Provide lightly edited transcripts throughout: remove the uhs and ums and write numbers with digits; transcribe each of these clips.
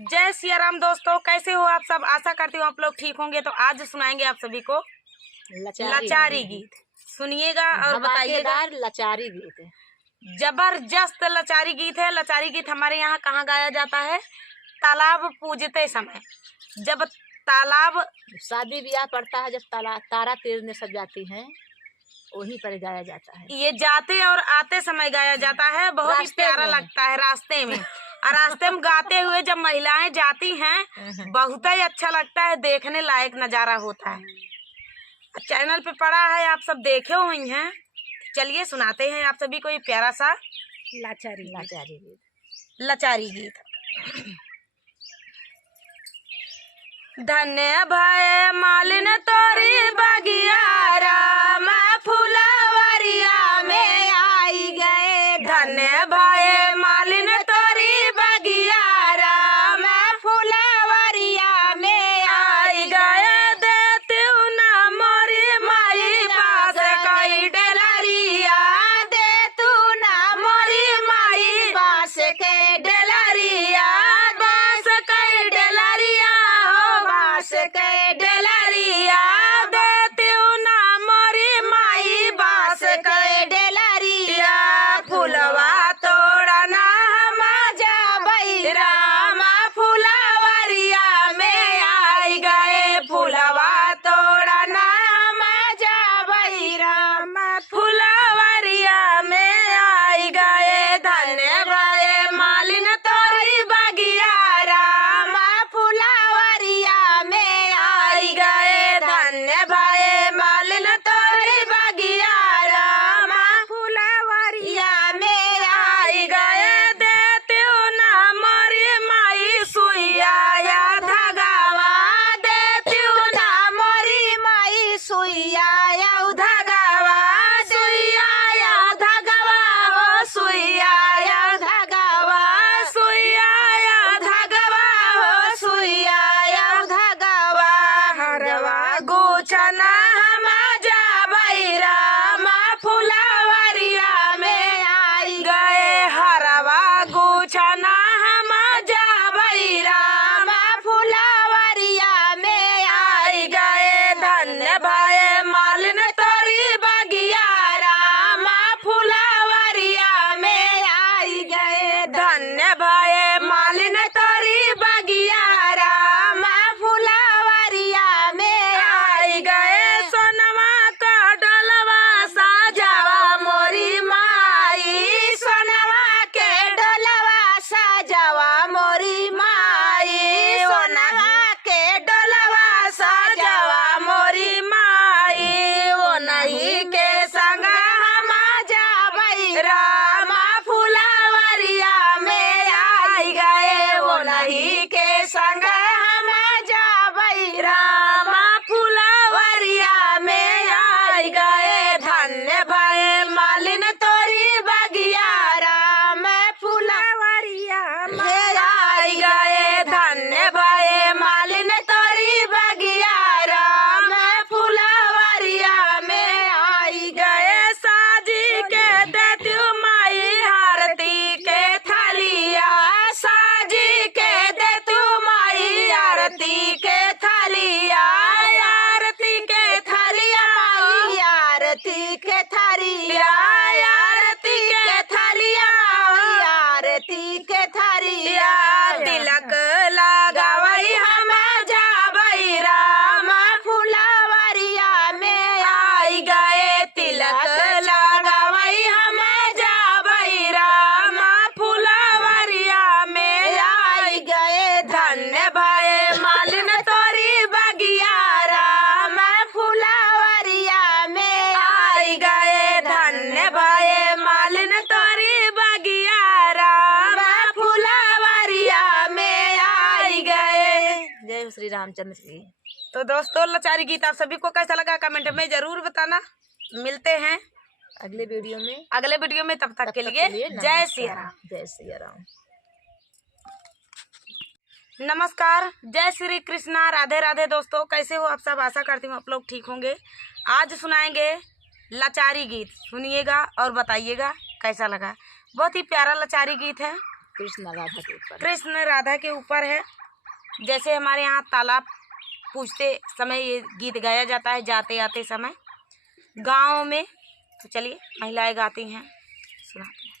जय सिया राम दोस्तों, कैसे हो आप सब। आशा करती हूँ आप लोग ठीक होंगे। तो आज सुनाएंगे आप सभी को लाचारी गीत। सुनिएगा और बताइएगा। लाचारी गीत है, जबरदस्त लाचारी गीत है। लाचारी गीत हमारे यहाँ कहाँ गाया जाता है? तालाब पूजते समय। जब तालाब शादी ब्याह पड़ता है, जब तारा तीरने सब जाती हैं, वहीं पर गाया जाता है। ये जाते और आते समय गाया जाता है। बहुत ही प्यारा लगता है रास्ते में। और रास्ते में गाते हुए जब महिलाएं जाती हैं, बहुत ही अच्छा लगता है। देखने लायक नजारा होता है। चैनल पे पड़ा है, आप सब देखे हुए हैं। चलिए सुनाते हैं आप सभी को ये प्यारा सा लाचारी गीत। धन्य भय मालिन तोरी बगिया, राम फुलवरिया में आई गए। धन्य भय मालिन तोरी बगिया, राम फुलवरिया में आई गए। देती ना मोरी माई बास कई डलरिया, देतू ना मोरी माई बास के डलरिया, बास कई डलरिया, बास के डलरिया, देती ना मोरी माई बास के डलरिया। फुलवा तोड़ा ना हम जाबई, राम फुलवरिया में आई गए। फुलवा तोड़ा ना हम जाबई, राम फुलवरिया में आई गए। धन्य भय मालिन तोरी बगिया, राम फुलवरिया में आई गए। धन्य भय मालिन तोरी बगिया, राम फुलवरिया में आई गए। देते ना मोरी माई सुइया या धगावा, देते ना मोरी माई सुइया या धगावा, सुइया या धगावा हो, सुइया या धगावा, सुइया या धगावा हो, सुइया या धगावा। हरवा गुछना हम जाबई, राम फुलवरिया में आई गए। हरवा गुछना हम जाबई, राम फुलवरिया में आई गए। धन्य भय मालिन तोरी बगिया, राम फुलवरिया में आई गए। धन्य भय मालिन तोरी बगिया, राम फुलवरिया में आई गए। सोनवा का डोलवा साजावा मोरी माई, सोनवा के डोलवा साजावा मोरी माई, सोनवा के डोलवा साजावा मोरी माई। वो नहीं के संग हम जाबई, राम फुलवरिया में आई गए। वो नहीं के संग हम जाबई, राम फुलवरिया में आई गए। धन्य भय मालिन तोरी बगिया, राम फुलवरिया में आई गए। धन्य भय मालिन तोरी बगिया, राम फुलवरिया में आई गए। साजी के देती माई आरती के थालिया, साजी के देती माई आरती के थालिया, आरती के थालिया माई, आरती के थालिया, आरती के थालिया माई, आरती के थालिया। तिलक लगावई हम जाबई, राम फुलवरिया में आई गए। तिलक लगावई हम जाबई, राम फुलवरिया में आई गए। धन्य भय मालिन तोरी बगिया, राम फुलवरिया में आई गए। धन्य भय मालिन तोरी बगिया, राम फुलवरिया में आई गए। जय श्री रामचंद्र जी। तो दोस्तों, लाचारी गीत आप सभी को कैसा लगा कमेंट में जरूर बताना। मिलते हैं अगले वीडियो में, तब तक के लिए जय सिया राम। जय सिया राम। नमस्कार, जय श्री कृष्णा, राधे राधे। दोस्तों, कैसे हो आप सब। आशा करती हूँ आप लोग ठीक होंगे। आज सुनाएंगे लाचारी गीत। सुनिएगा और बताइएगा कैसा लगा। बहुत ही प्यारा लाचारी गीत है। कृष्ण राधा के ऊपर। कृष्ण राधा के ऊपर है। जैसे हमारे यहाँ तालाब पूछते समय ये गीत गाया जाता है, जाते आते समय गाँव में। तो चलिए महिलाएं गाती हैं, सुनाते हैं।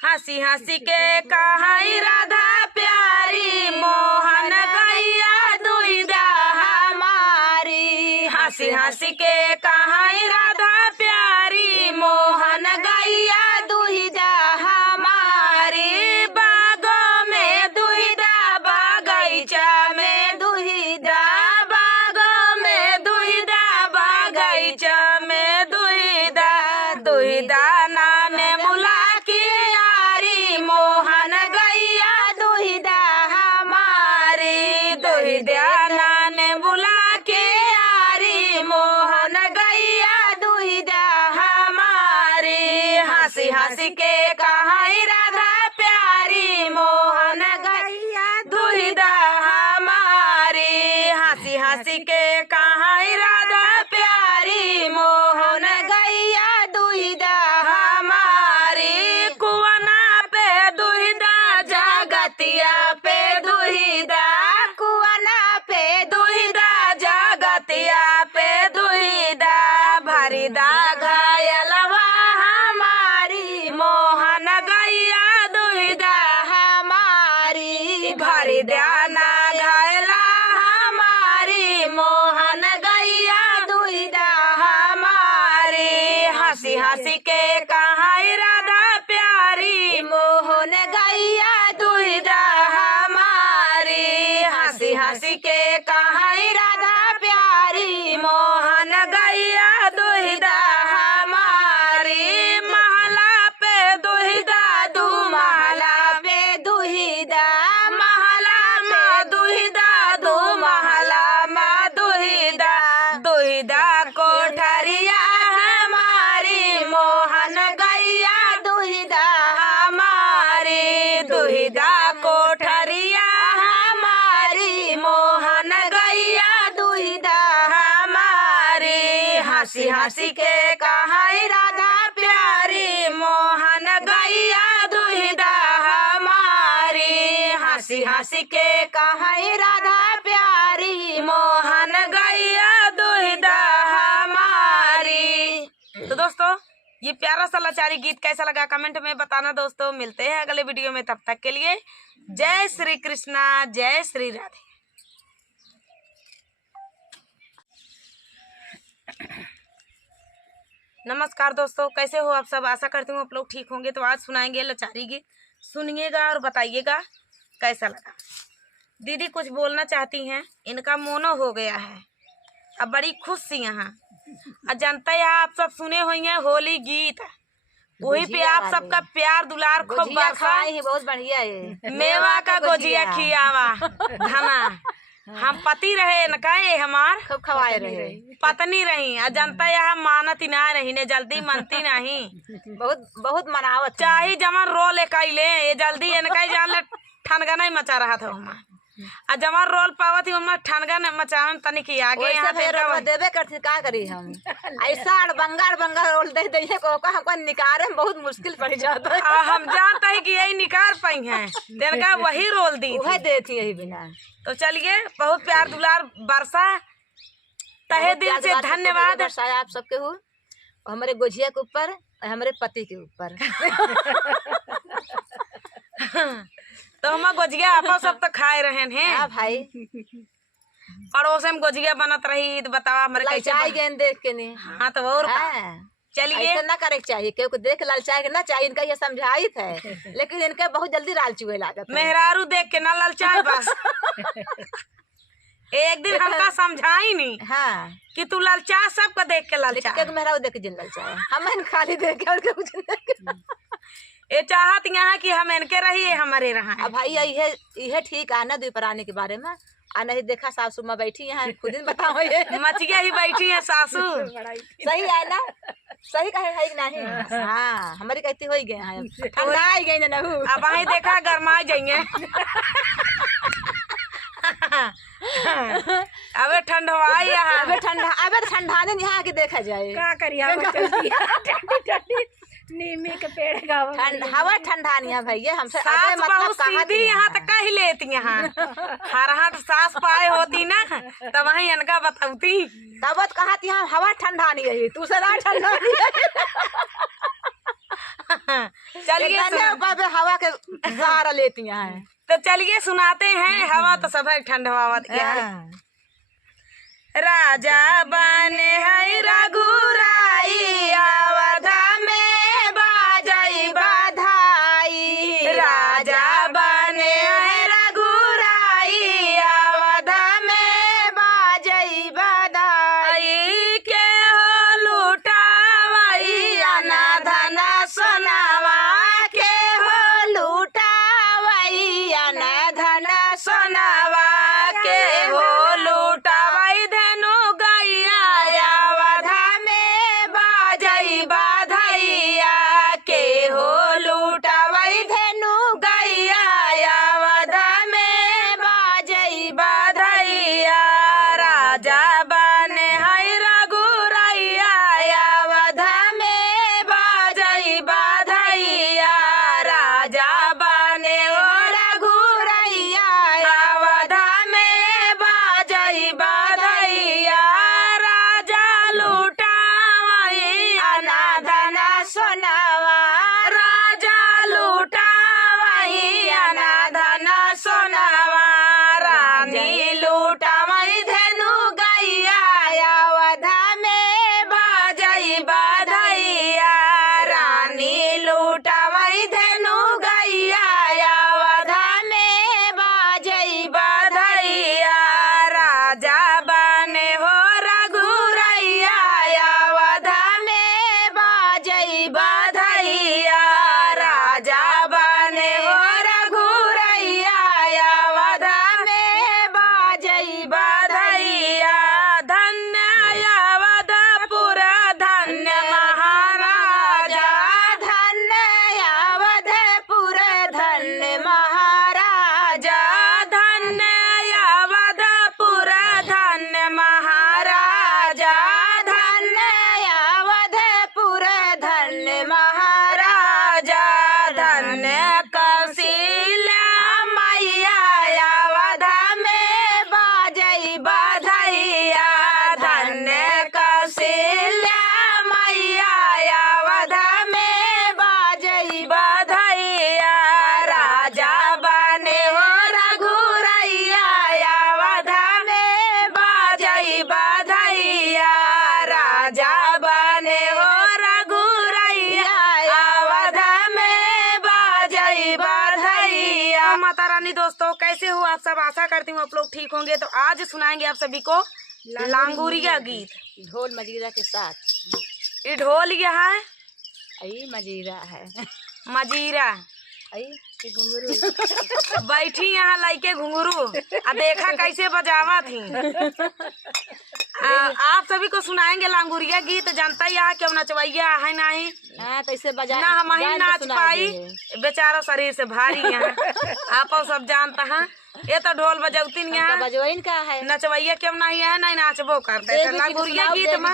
हंसी हंसी के कहाई राधा प्यारी, मोहन गैया दुहिदा हमारी। हंसी हंसी के कहाई राधा प्यारी, मोहन गैया दुहिदा हमारी। बागों में दुहिदा, बगीचा में दुहिदा, बागों में दुहिदा, बगीचा में दुहिदा। दुहिदा नाने मुला की यारी, मोहन गैया दुहिदा हमारी। दुहिदा नाने बुला के यारी, मोहन गैया दुहिदा हमारी। हंसी हंसी के कहाई राधा प्यारी, मोहन गैया दुहिदा हमारी। हंसी हंसी के कहाई राधा प्यारी, मोहन गैया दुहिदा हमारी। कुआना पे दुहिदा, जगतिया पे दुहिदा, कुआना पे दुहिदा, जगतिया पे दुहिदा। भरिदा घायलवा हमारी, मोहन गैया दुहिदा हमारी। भरिदा ना घायला हमारी, मोहन गैया दुहिदा हमारी। हंसी हंसी के कहाई राधा प्यारी, मोहन गैया दुहिदा हमारी। हंसी हंसी के कहाई राधा प्यारी, मोहन गैया दुहिदा हमारी। महला पे दुहिदा, दू महला पे दुहिदा, महला में दुहिदा, दू महला में दुहिदा। दुहिदा कोठरिया हमारी, मोहन गैया दुहिदा हमारी। दुहिदा कोठरिया हमारी, मोहन गैया दुहिदा हमारी। हंसी हंसी के कहाई राधा प्यारी, मोहन गैया दुहिदा हमारी। हंसी हंसी के कहाई राधा प्यारी, मोहन गैया दुहिदा हमारी। तो दोस्तों ये प्यारा सा लाचारी गीत कैसा लगा कमेंट में बताना दोस्तों। मिलते हैं अगले वीडियो में, तब तक के लिए जय श्री कृष्णा, जय श्री राधे। नमस्कार दोस्तों, कैसे हो आप सब। आशा करती हूँ आप लोग ठीक होंगे। तो आज सुनाएंगे लाचारी गीत, सुनिएगा और बताइएगा कैसा लगा। दीदी कुछ बोलना चाहती हैं, इनका मोनो हो गया है, अब बड़ी खुश सी यहाँ। और जनता है आप सब सुने हुई हैं होली गीत, वही पे आप सबका प्यार दुलार खूब बरसा। बहुत बढ़िया है, मेवा का गोजिया खियावा धना। हम पति रहे न कहे हमार खूब खवाए रहे, पत्नी रही। और जनता यहाँ मानती ना रही ने, जल्दी मनती नहीं। बहुत बहुत मनावत चाहे जमन रोल ले ये जल्दी इनका जान ले ठनगा नहीं मचा रहा था हमार। और जमन रोल पावत ही हमार ठनगा नहीं मचावन तनिक ही आगे यहाँ पे देवे करती का करी हम। ऐसा बंगार बंगार रोल दे दे को हमको निकारे में बहुत मुश्किल पड़ जाता है। हम जानते हैं कि यही निकाल पाई हैं, इनका वही रोल दी वही देती यही बिना। तो चलिए बहुत प्यार दुलार बरसा, तहे दिल से धन्यवाद बरसाया आप सबके हो, हमारे गोजिया के ऊपर, हमारे पति के ऊपर। तो हम गोजिया आप सब तो खाए रहे हैं। हाँ भाई, पड़ोस में गोजिया बनत रही तो बतावा हमारे कैसे गेंद देख के नहीं। हाँ तो और चलिए ऐसा ना करे चाहिए, क्योंकि देख ललचाए ना चाहिए। इनका ये समझाइत है, लेकिन इनके बहुत जल्दी लाल चुहे लागत। मेहरारू देख के ना ललचाए बस। एक दिन हमका समझाई नहीं हाँ कि तू ललचा, सबको देख के ललचा। मेहरारू देख के जिन ललचाए, हम खाली देख के और कुछ नहीं। ये चाहत यहाँ कि हम इनके रहिए हमारे रहा। अब भाई ये ठीक है ना द्वीपरानी के बारे में। आ नहीं देखा सासू माँ बैठी यहाँ, खुद ही बताओ। ये मचिया ही बैठी है सासू। सही है ना, सही कहे है कि नहीं। हाँ हमारी कहती हो गए हैं, ठंडा आई गई ना। अब वही देखा गरमा जाइए। अबे ठंड हुआ यहाँ, अबे ठंडा, अबे ठंडा दिन यहाँ के देखा जाए। क्या करिए नीमी के पेड़ का हवा ठंडा नहीं है भैया हमसे। सास बहुत सीधी यहाँ तक कह लेती यहाँ हरहट सास पाए होती ना तब वही इनका बताती तब कहा थी हम हवा ठंडा नहीं है तू सदा ठंडा नहीं चलिए हवा के सहारा लेती हैं। तो चलिए सुनाते हैं हवा तो सब ठंडा राजा बने है रघुराई अवधा में बाजई बधाई। राजा बने है रघुराई अवधा में बाजई बधाई। के हो लुटावई अना धना सोनावा के हो लुटावई अना धना सोनावा के हो लुटावई धनु गैया अवधा में बाजई बधैया के हो लुटावई धनु गैया अवधा में बाजई बधैया। राजा बने है रघुरैया अवधा में बाजई बधैया। राजा बने हो रघुरैया अवधा में बाजई बधैया। राजा लुटावई अना धना सोनावा राजा लुटावई अना धना सोनावा। रानी लुटावई धनु गैया अवधा में बाजई बधैया। रानी लुटावई धनु गैया अवधा में बाजई बधैया। राजा बने हो रघुरैया अवधा में बाजई बधैया। राजा बने हो रघुरैया अवधा में बाजई बधैया। धन्य अवधपुर धन्य महाराजा धन्य अवधपुर धन्य महाराजा धन्य अवधपुर धन्य महाराजा धन्य अवधपुर धन्य महाराजा। धन्य कौशल्या मैया अवधा में बाजई बधैया। धन्य कौशल्या मैया अवधा में बाजई बधैया। राजा बने हो रघुरैया अवधा में बाजई बधैया। राजा बने हो रघुरैया अवधा में बाजई बधैया। माता रानी दोस्तों कैसे हो आप सब? आशा करती हूँ आप लोग ठीक होंगे। तो आज सुनाएंगे आप सभी को लांगुरिया गीत ढोल मजीरा के साथ। ये ढोल ये है आई मजीरा है मजीरा आई के घुंघरू बैठी यहाँ लाइके घुंघरू आ देखा कैसे बजावा थी। आप सभी को सुनाएंगे लांगुरिया गीत। जानता ही यहाँ क्यों नचवैया है नहीं तो इसे बजा ना हम ही नाच पाई बेचारा शरीर से भारी है। आप सब जानता है ये तो ढोल बजौती यहाँ बजोइन का है नचवैया क्यों नहीं है नहीं नाचबो करते। लांगुरिया गीत में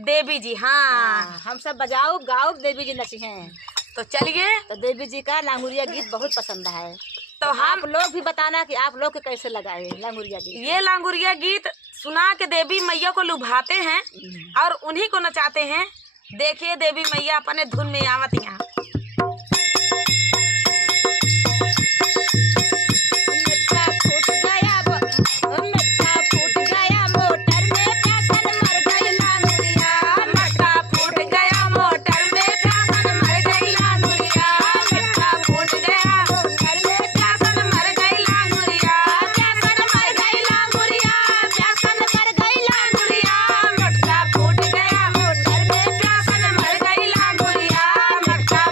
देवी जी हाँ हम सब बजाओ गाओ देवी जी नची हैं। तो चलिए तो देवी जी का लांगुरिया गीत बहुत पसंद है। तो आप लोग भी बताना कि आप लोग के कैसे लगा है लांगुरिया गीत। ये लांगुरिया गीत सुना के देवी मैया को लुभाते हैं और उन्हीं को नचाते हैं। देखिए देवी मैया अपने धुन में आवत यहाँ। मटका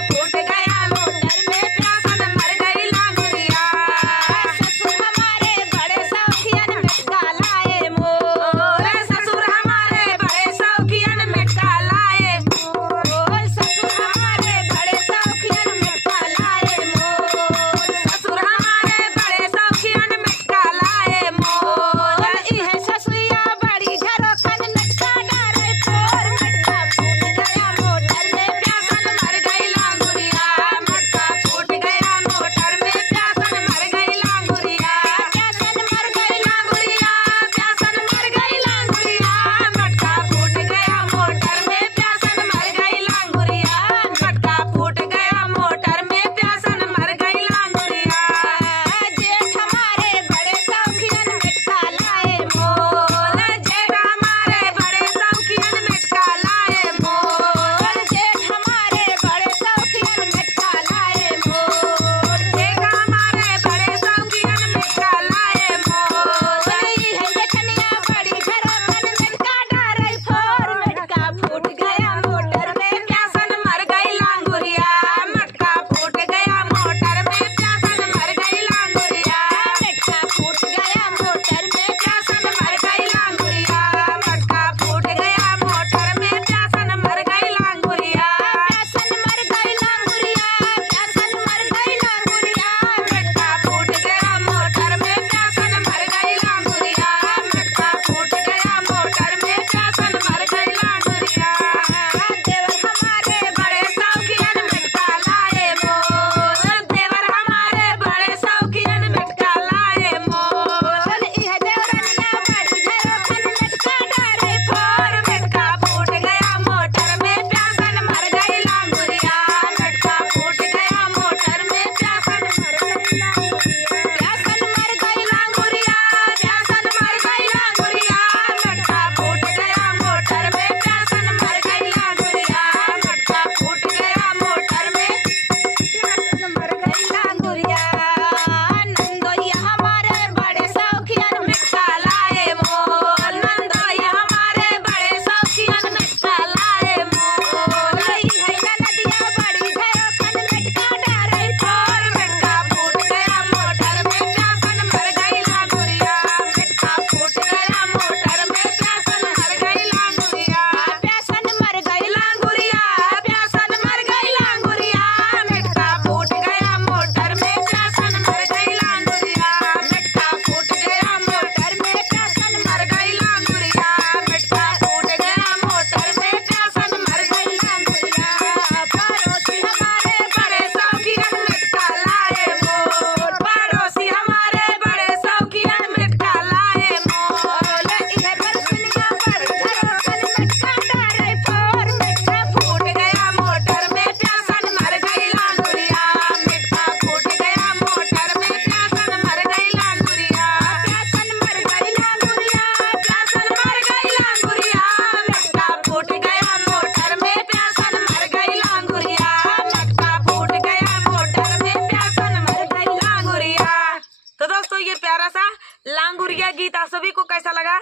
लांगुरिया गीत आप सभी को कैसा लगा?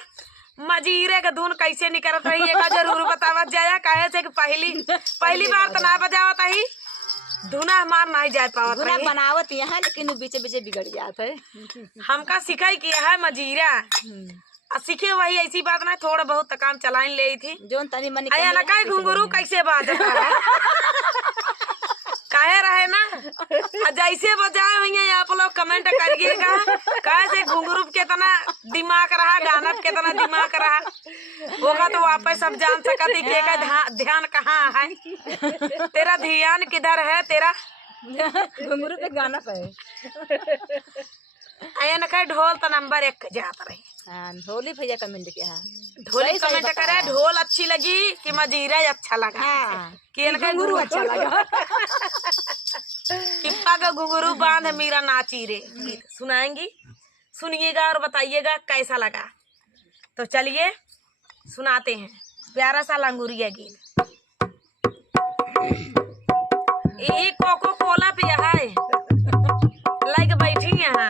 मजीरे का धुन कैसे निकलत रही है जरूर बतावत जाया। काहे से कि पहली बार तो ना बजावत ही, धुना हमार नहीं जा पावत धुना रही। बनावत यहाँ लेकिन बीचे बीचे बिगड़ जाता है। हमका सिखाई किया है मजीरा, सीखे वही ऐसी बात ना, थोड़ा बहुत तो काम चलाइन ले थी। जोन तनी मनी अया ना काहे घुंघरू कैसे बाजता है काहे रहे ना, जैसे बजाए हुई आप लोग कमेंट करिएगा काहे से घुंघरू कितना दिमाग रहा, गाना कितना दिमाग रहा होगा तो वापस सब जान सकती के का ध्यान कहाँ है, तेरा ध्यान किधर है तेरा। घुंघरू पे गाना पे अया ना कहे ढोल तो नंबर 1 जाता रही। ढोली भैया कमेंट किया है, ढोली कमेंट करे ढोल अच्छी लगी कि मजीरा अच्छा लगा कि इनका घुंघरू अच्छा लगा। किप्पा का घुंघरू बांध मीरा नाची रे गीत सुनाएंगी, सुनिएगा और बताइएगा कैसा लगा। तो चलिए सुनाते हैं प्यारा सा लांगुरिया गीत। यही कोको कोला पिया है लाइक बैठी यहाँ।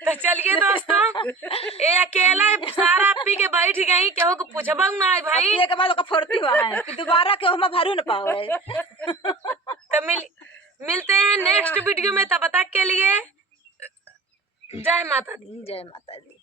तो चलिए दोस्तों, ये अकेला सारा पी के बैठ गई, केहू को पूछबा ना भाई। पिए के बाद ओका फुर्ती हुआ है कि दोबारा केहू में भरू न पावे। तो मिलते हैं नेक्स्ट वीडियो में, तब तक के लिए जय माता दी। जय माता दी।